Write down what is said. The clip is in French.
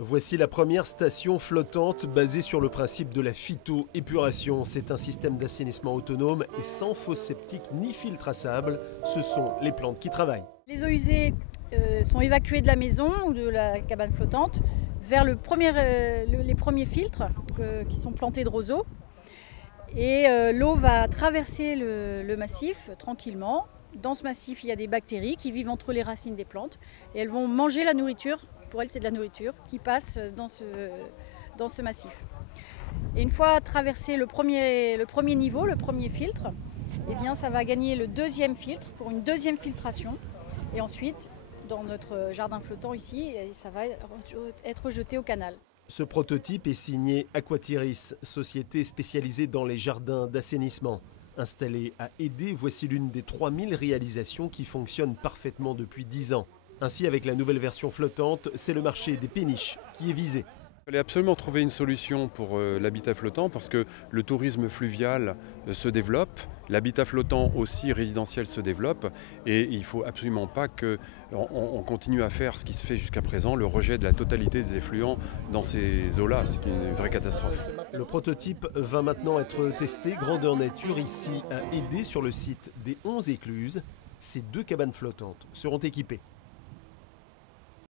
Voici la première station flottante basée sur le principe de la phytoépuration. C'est un système d'assainissement autonome et sans fosse septique ni filtre à sable. Ce sont les plantes qui travaillent. Les eaux usées sont évacuées de la maison ou de la cabane flottante vers les premiers filtres qui sont plantés de roseaux. Et l'eau va traverser le massif tranquillement. Dans ce massif, il y a des bactéries qui vivent entre les racines des plantes et elles vont manger la nourriture. Pour elles, c'est de la nourriture qui passe dans ce massif. Et une fois traversé le premier niveau, le premier filtre, eh bien, ça va gagner le deuxième filtre pour une deuxième filtration. Et ensuite, dans notre jardin flottant ici, ça va être jeté au canal. Ce prototype est signé Aquatiris, société spécialisée dans les jardins d'assainissement. Installée à Édé, voici l'une des 3000 réalisations qui fonctionnent parfaitement depuis 10 ans. Ainsi, avec la nouvelle version flottante, c'est le marché des péniches qui est visé. Il fallait absolument trouver une solution pour l'habitat flottant parce que le tourisme fluvial se développe, l'habitat flottant aussi résidentiel se développe et il ne faut absolument pas qu'on continue à faire ce qui se fait jusqu'à présent, le rejet de la totalité des effluents dans ces eaux-là. C'est une vraie catastrophe. Le prototype va maintenant être testé grandeur nature ici à Édé sur le site des 11 écluses. Ces 2 cabanes flottantes seront équipées.